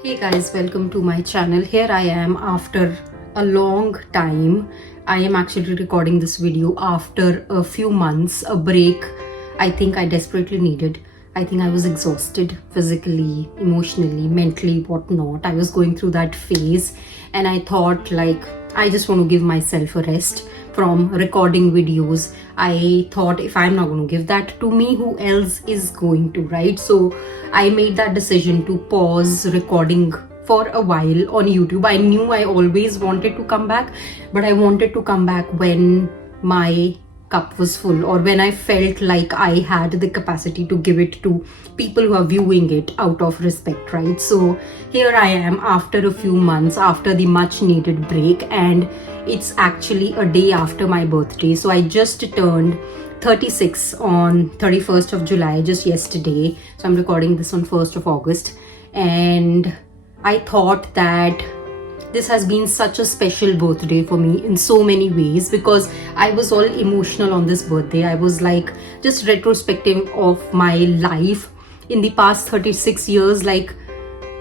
Hey guys, welcome to my channel. Here I am after a long time. I am actually recording this video after a few months, a break I think I desperately needed. I think I was exhausted physically, emotionally, mentally, whatnot. I was going through that phase and I thought I just want to give myself a rest from recording videos. I thought if I'm not going to give that to me, who else is going to, right? So I made that decision to pause recording for a while on YouTube. I knew I always wanted to come back, but I wanted to come back when my cup was full or when I felt like I had the capacity to give it to people who are viewing it out of respect, right? So here I am after a few months, after the much needed break, and it's actually a day after my birthday. So I just turned 36 on 31st of July, just yesterday. So I'm recording this on 1st of August. And I thought that this has been such a special birthday for me in so many ways because I was all emotional on this birthday. I was like just retrospective of my life in the past 36 years.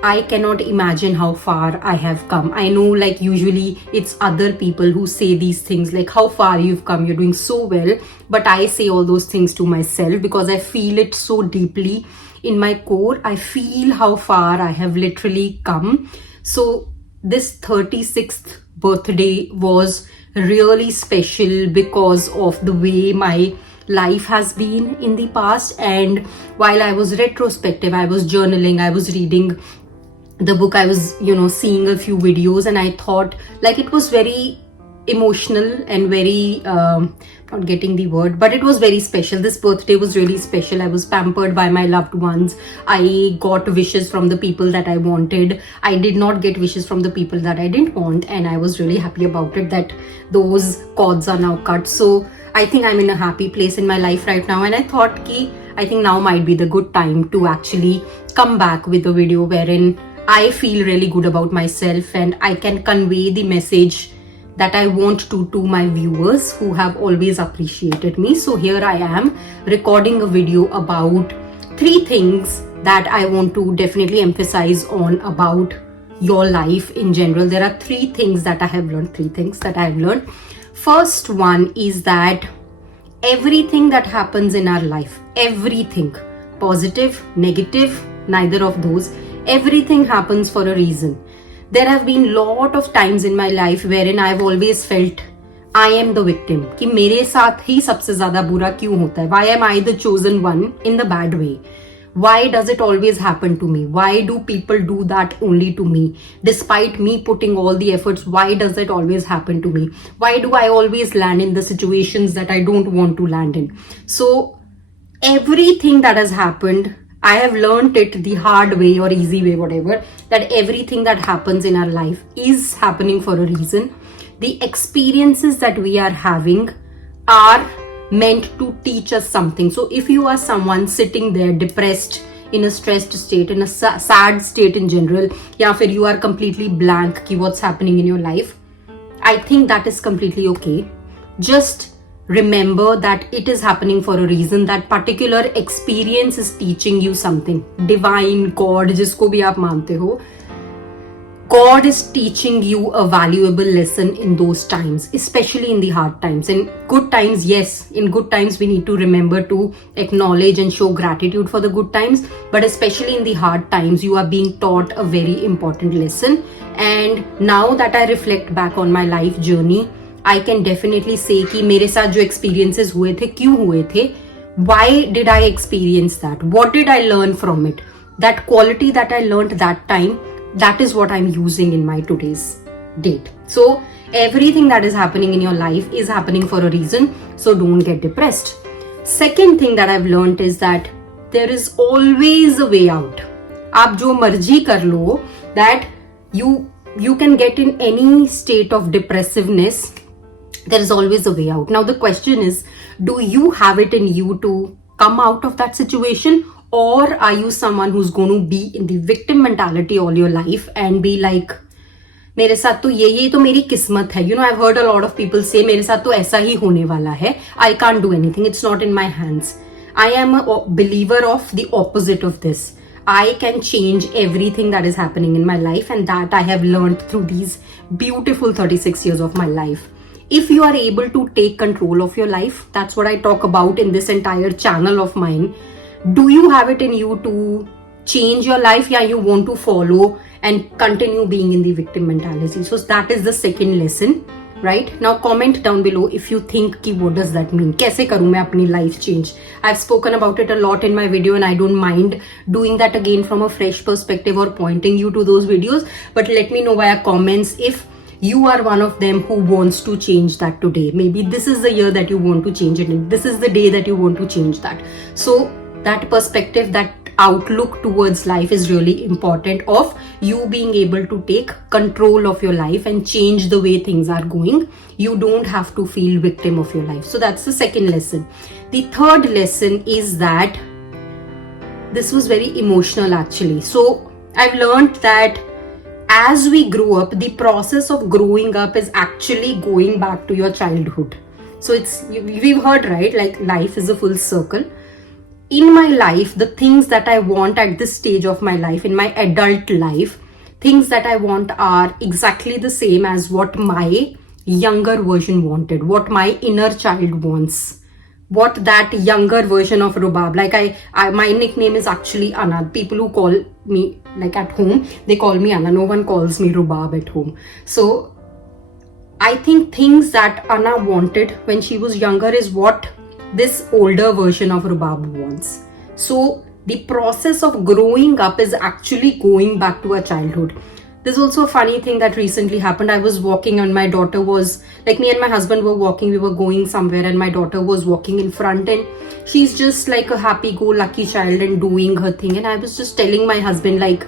I cannot imagine how far I have come. I know usually it's other people who say these things like how far you've come, you're doing so well. But I say all those things to myself because I feel it so deeply in my core. I feel how far I have literally come. So this 36th birthday was really special because of the way my life has been in the past. And while I was retrospective, I was journaling, I was reading the book, I was seeing a few videos, and I thought it was very emotional and very not getting the word, but it was very special. This birthday was really special. I was pampered by my loved ones. I got wishes from the people that I wanted. I did not get wishes from the people that I didn't want, and I was really happy about it that those cords are now cut. So I think I'm in a happy place in my life right now, and I thought I think now might be the good time to actually come back with a video wherein I feel really good about myself and I can convey the message that I want to my viewers who have always appreciated me. So here I am recording a video about 3 things that I want to definitely emphasize on about your life in general. There are 3 things that I have learned. First one is that everything that happens in our life, everything, positive, negative, neither of those, everything happens for a reason. There have been lot of times in my life wherein I've always felt I am the victim. कि मेरे साथ ही सबसे ज़्यादा बुरा क्यों होता है? Why am I the chosen one in the bad way? Why does it always happen to me? Why do people do that only to me? Despite me putting all the efforts, why does it always happen to me? Why do I always land in the situations that I don't want to land in? So everything that has happened, I have learned it the hard way or easy way, whatever, that everything that happens in our life is happening for a reason. The experiences that we are having are meant to teach us something. So if you are someone sitting there depressed, in a stressed state, in a sad state in general, या फिर you are completely blank कि what's happening in your life, I think that is completely okay. Just remember that it is happening for a reason. That particular experience is teaching you something. Divine, God, जिसको भी आप मानते हो, God is teaching you a valuable lesson in those times, especially in the hard times. In good times, yes, in good times we need to remember to acknowledge and show gratitude for the good times, but especially in the hard times you are being taught a very important lesson. And now that I reflect back on my life journey, I can definitely say कि मेरे साथ जो experiences हुए थे, क्यों हुए थे? Why did I experience that? What did I learn from it? That quality that I learned that time, that is what I'm using in my today's date. So everything that is happening in your life is happening for a reason. So don't get depressed. Second thing that I've learned is that there is always a way out. आप जो मर्जी कर लो, that you can get in any state of depressiveness. There is always a way out. Now the question is, do you have it in you to come out of that situation, or are you someone who's going to be in the victim mentality all your life and be like, मेरे साथ तो ये तो मेरी किस्मत है. I've heard a lot of people say मेरे साथ तो ऐसा ही होने वाला है. I can't do anything. It's not in my hands. I am a believer of the opposite of this. I can change everything that is happening in my life, and that I have learned through these beautiful 36 years of my life. If you are able to take control of your life, that's what I talk about in this entire channel of mine. Do you have it in you to change your life? Yeah, you want to follow and continue being in the victim mentality. So that is the second lesson, right? Now comment down below if you think ki what does that mean? Kaise karu main apni life change? I've spoken about it a lot in my video, and I don't mind doing that again from a fresh perspective or pointing you to those videos. But let me know via comments if you are one of them who wants to change that today. Maybe this is the year that you want to change it in. This is the day that you want to change that. So that perspective, that outlook towards life is really important, of you being able to take control of your life and change the way things are going. You don't have to feel victim of your life. So that's the second lesson. The third lesson is that this was very emotional actually. So I've learned that as we grow up, the process of growing up is actually going back to your childhood. So we've heard, right? Like life is a full circle. In my life, the things that I want at this stage of my life, in my adult life, things that I want are exactly the same as what my younger version wanted, what my inner child wants, what that younger version of Rubab, like my nickname is actually Anna. People who call me, like at home, they call me Anna. No one calls me Rubab at home. So I think things that Anna wanted when she was younger is what this older version of Rubab wants. So the process of growing up is actually going back to our childhood. There's also a funny thing that recently happened. I was walking and my daughter was, like, me and my husband were walking, we were going somewhere, and my daughter was walking in front, and she's just like a happy-go-lucky child and doing her thing. And I was just telling my husband, like,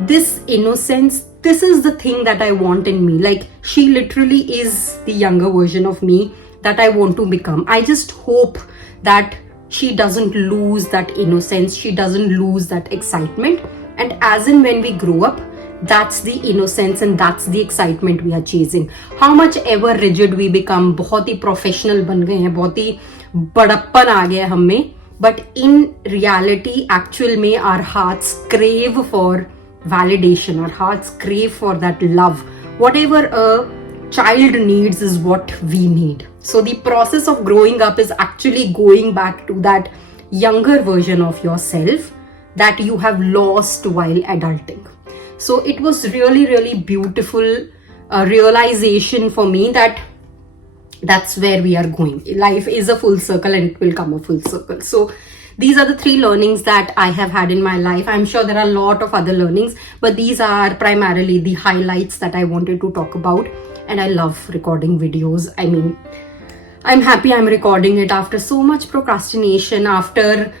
this innocence, this is the thing that I want in me. Like, she literally is the younger version of me that I want to become. I just hope that she doesn't lose that innocence, she doesn't lose that excitement. And as in when we grow up, that's the innocence and that's the excitement we are chasing. How much ever rigid we become, बहुत ही professional बन गए हैं, बहुत ही बड़प्पन आ गया हम में, but in reality, actual में our hearts crave for validation, our hearts crave for that love. Whatever a child needs is what we need. So the process of growing up is actually going back to that younger version of yourself that you have lost while adulting. So it was really, really beautiful realization for me that that's where we are going. Life is a full circle and it will come a full circle. So these are the 3 learnings that I have had in my life. I'm sure there are a lot of other learnings, but these are primarily the highlights that I wanted to talk about. And I love recording videos. I mean, I'm happy I'm recording it after so much procrastination, after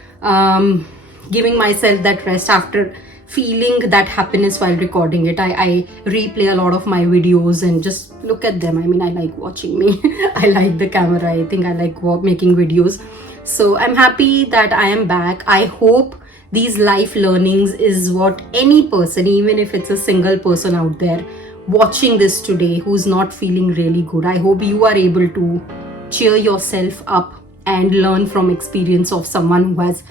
giving myself that rest, after feeling that happiness while recording it. I replay a lot of my videos and just look at them. I mean, I like watching me. I like the camera. I think I like making videos. So I'm happy that I am back. I hope these life learnings is what any person, even if it's a single person out there watching this today who's not feeling really good, I hope you are able to cheer yourself up and learn from experience of someone who has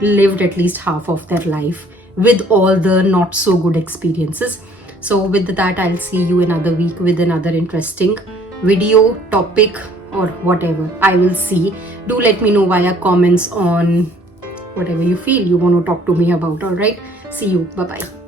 lived at least half of their life with all the not so good experiences. So with that, I'll see you another week with another interesting video, topic, or whatever. I will see. Do let me know via comments on whatever you feel you want to talk to me about. All right. See you. Bye-bye.